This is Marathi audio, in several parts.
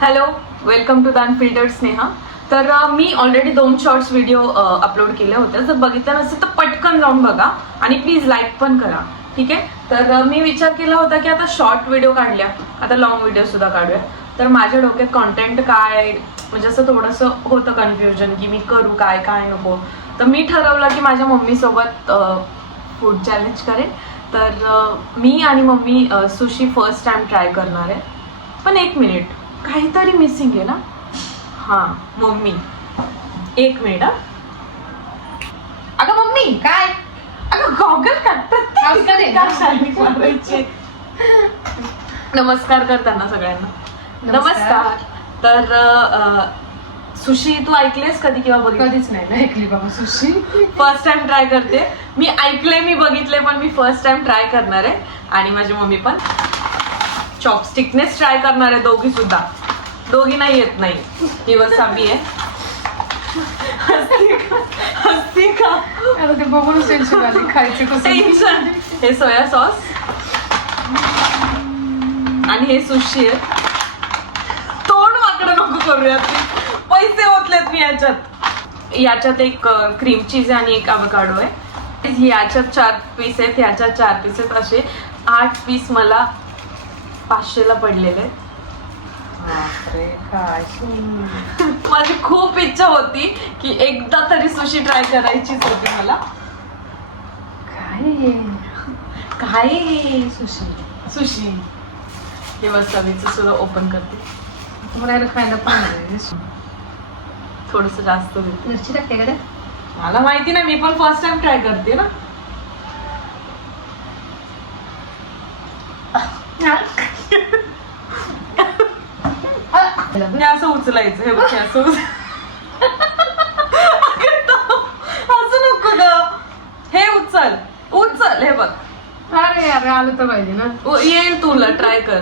Hello, welcome to the unfiltered Sneha. तर मी ऑलरेडी 2 शॉर्ट्स व्हिडिओ अपलोड केले होते. जर बघितलं नसेल तर पटकन जाऊन बघा आणि प्लीज लाईक पण करा, ठीक आहे. तर मी विचार केला होता की आता शॉर्ट व्हिडिओ काढल्या, आता लॉंग व्हिडिओ सुद्धा काढूया. तर माझ्या डोक्यात कॉन्टेंट काय, म्हणजे असं थोडंसं होतं कन्फ्युजन की मी करू काय काय नको. तर मी ठरवलं की माझ्या मम्मीसोबत फूड चॅलेंज करेन. तर मी आणि mummy sushi first time try करणार आहे. पण 1 मिनिट, काहीतरी मिसिंग आहे ना. हां मम्मी, 1 मिनिट. अगं मम्मी, काय अगं गॉगल मारायचे. नमस्कार करताना सगळ्यांना नमस्कार. तर सुशी तू ऐकलेस कधी किंवा बघितली? कधीच नाही ऐकली बाबा सुशी. फर्स्ट टाइम ट्राय करते. मी ऐकले, मी बघितले, पण मी फर्स्ट टाइम ट्राय करणार आहे. आणि माझी मम्मी पण चॉपस्टिकनेच ट्राय करणार आहे. दोघी सुद्धा, दोघींना येत नाही. ही वसाबी आहे. हसती का? आता ते बघून टेन्शन आले खायचं कसं. टेन्शन. हे सोया सॉस आणि हे सुशी आहे. तोंड वाकडं नको करूयात, पैसे ओतलेत मी याच्यात एक क्रीम चीज आहे आणि एक अवकाडो आहे. याच्यात 4 पीस आहेत, याच्यात 4 पीस आहेत. असे 8 पीस मला 500ला पडलेले. माझी खूप इच्छा होती की एकदा तरी सुशी ट्राय करायचीच होती मला. काय सुशी. हे वसाबीचं सुद्धा ओपन करते. तुम्हाला खायला पण थोडस जास्त होते. मिरची टाकते का? मला माहिती नाही, मी पण फर्स्ट टाइम ट्राय करते ना. मी असं उचलायचं. हे बघ, असं असं नको ग. हे उचल उचल. हे बघ. अरे यार, आलं तर पाहिजे ना. येईल तुला. ट्राय कर.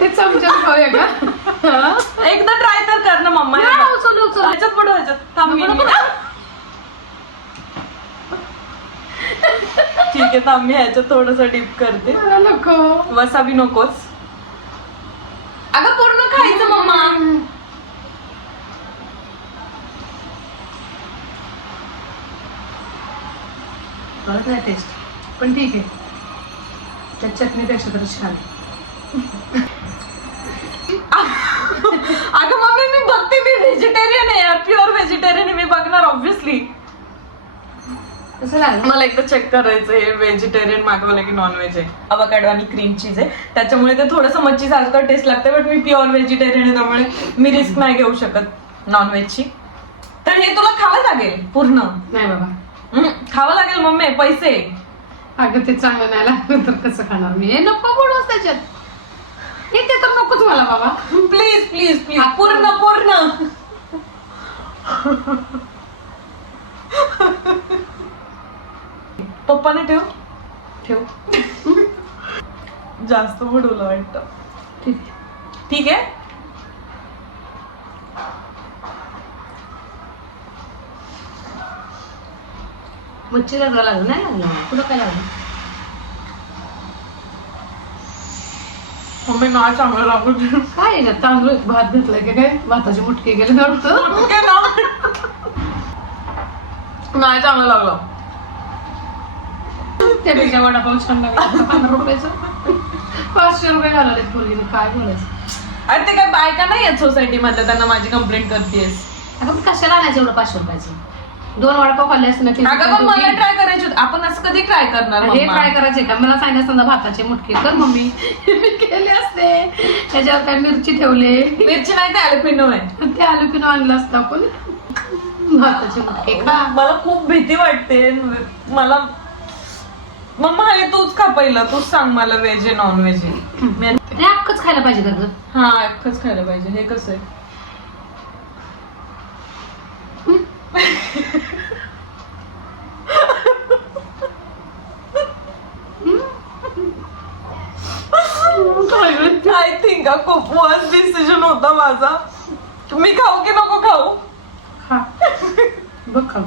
ते चमच्यात खाऊया का? एकदा ट्राय तर कर ना मम्मा. उचल ह्याच्यात पडू, ह्याच्यात थांब. ठीक आहे, थांब. मी ह्याच्यात थोडस डीप करते. नको, वसाबी नकोच. अगं पूर्ण खायचं मम्मा. कळत नाही टेस्ट, पण ठीक आहे. त्या चटणीपेक्षा तर छान. अगं मम्मी, मी बघते. मी व्हेजिटेरियन आहे यार, प्युअर व्हेजिटेरियन आहे. मी बघणार ऑब्व्हियसली. कसं लागलं? मला एकदा चेक करायचं हे व्हेजिटेरियन मागवलं की नॉनव्हेज आहे. अवकाडो आणि क्रीम चीज आहे, त्याच्यामुळे ते थोडंसं मच्छी सारखं टेस्ट लागते. बट मी प्युअर व्हेजिटेरियन आहे, त्यामुळे मी रिस्क नाही घेऊ शकत नॉनव्हेजची. तर हे तुला खावं लागेल पूर्ण. नाही बाबा, खावं लागेल मम्मी, पैसे. अगं ते चांगलं नाही लागलं तर कसं खाणार मी? हे नको बोलूस त्याच्यात. हे ते तर नकोच मला बाबा. Please please please. पूर्ण पप्पाने ठेव. जास्त बुडवलं वाटतं. ठीक आहे. मच्छी लागला नाही लागला तुला काय लागलं? मम्मी ना चांगलं लागू दे. काय आहे ना, तांदूळ भात घेतलाय का काय? भाताचे मुटके गेले वाटतं. नाही चांगलं लागलं. त्यापेक्षा वडापाव छान लागला. 15 रुपयाचं 500 रुपये घालवले पोरीने. काय बोलायचं? अरे ते काय बायका नाही आहेत सोसायटी मध्ये, त्यांना माझी कंप्लेंट करतेस. अगं पण कशाला आणायचं एवढं 500 रुपयाचं? 2 वडापाव खाल्ले असते ना. अगं पण मला ट्राय करायची होती. आपण असं कधी ट्राय करणार? हे ट्राय करायचे का? मला सांगितलं असतं भाताचे मुटके कर मम्मी. केले असते. त्याच्यावर काय मिरची ठेवले. मिरची नाही, ते अॅल्युमिनियम आहे. ते आलू किनो आणलं असतं आपण. भाताचे मुटके खा. मला खूप भीती वाटते. मला मम्मा हे तूच खा पहिलं. तूच सांग मला व्हेज आहे नॉन व्हेज आहे. ते अख्खच खायला पाहिजे का ग? हा, अख्खच खायला पाहिजे. हे कसं आहे? आय थिंक खूप वर्स्ट डिसिजन होता माझा. मी खाऊ की नको खाऊ? खा बघ खाऊ.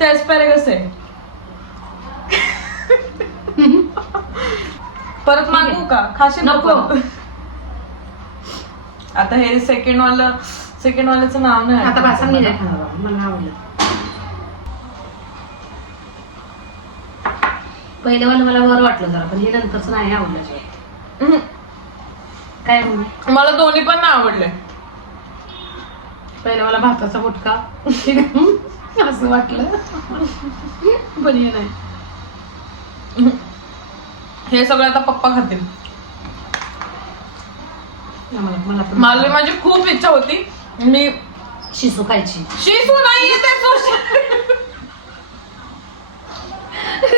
ते ॲस्पॅरेगस आहे. परत मागवू का? खाशील नको. नको. आता हे सेकंड वाल्याचं नाव नाही आता भाषण मी आठवत नाही खाणार बाबा, मला आवडलं. पहिलं मला वर वाटलं जरा, पण हे नंतरच नाही आवडलं जेवण. मला. काय म्हणू, मला दोन्ही पण नाही आवडले. पहिलं मला भाताचा गुटखा असं वाटलं, पण हे नाही. हे सगळं आता पप्पा खातील. मला पण मला माझी खूप इच्छा होती मी शिसू खायची. शिसू नाही ते सुशी.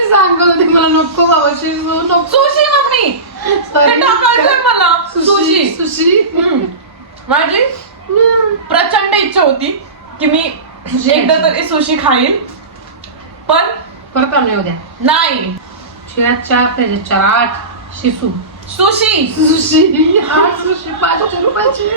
सांगत होते मला नको बाबा शिसू नको. सुशी मम्मी हे टाकायचंय मला. सुशी सुशी माझी प्रचंड इच्छा होती की मी एकदा तरी सुशी खाईल, पण परत आणून द्या. नाही. शिळ्यात 4 त्याच्यात 4 8 शिसू सुशी सुशी 8 सुशी 500 रुपयाची.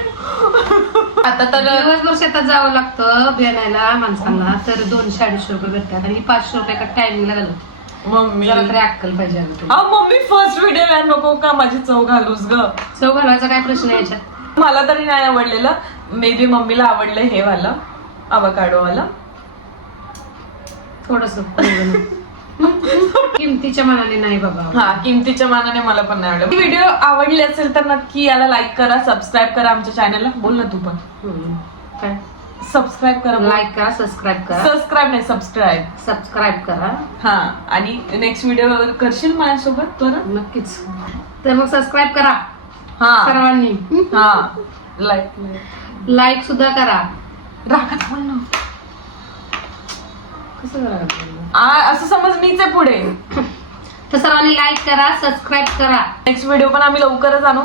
आता तर दिवसभर शेतात जावं लागतं बियाणायला माणसांना, तर 200-250 रुपये भेटतात आणि 500 रुपये का टायमिंगला घालत. मम्मी जरा तरी अक्कल पाहिजे अगं तुला. मम्मी फर्स्ट व्हिडिओ यार नको का माझी चव घालूस ग. चव घालवायचा काय प्रश्न आहे याच्यात. मला तरी नाही आवडलेलं, मे बी मम्मीला आवडलं हे वाला अवाकाडो वाला. थोडस किमतीच्या मनाने नाही बाबा. हा किमतीच्या मानाने मला पण नाही आवडलं. व्हिडिओ आवडली असेल तर नक्की याला लाईक करा, सबस्क्राईब करा आमच्या चॅनलला. बोल ना तू पण. काय सबस्क्राईब करा. लाईक करा, सबस्क्राईब करा. सबस्क्राईब करा. हा आणि नेक्स्ट व्हिडिओ करशील माझ्यासोबत बरं. नक्कीच. तर मग सबस्क्राईब करा हा सर्वांनी. हा लाईक सुद्धा करा. रागात बोल ना. कसं करा असं समज मीच आहे पुढे. तर सर्वांनी लाईक करा, सबस्क्राईब करा. नेक्स्ट व्हिडिओ पण आम्ही लवकरच आणू.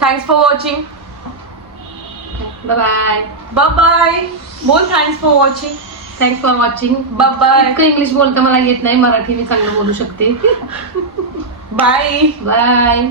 Thanks for watching. Bye bye. Bye बोल. Thanks for watching. Thanks for watching. Bye. इतकं इंग्लिश बोलता मला येत नाही, मराठी मी चांगलं बोलू शकते. बाय. बाय.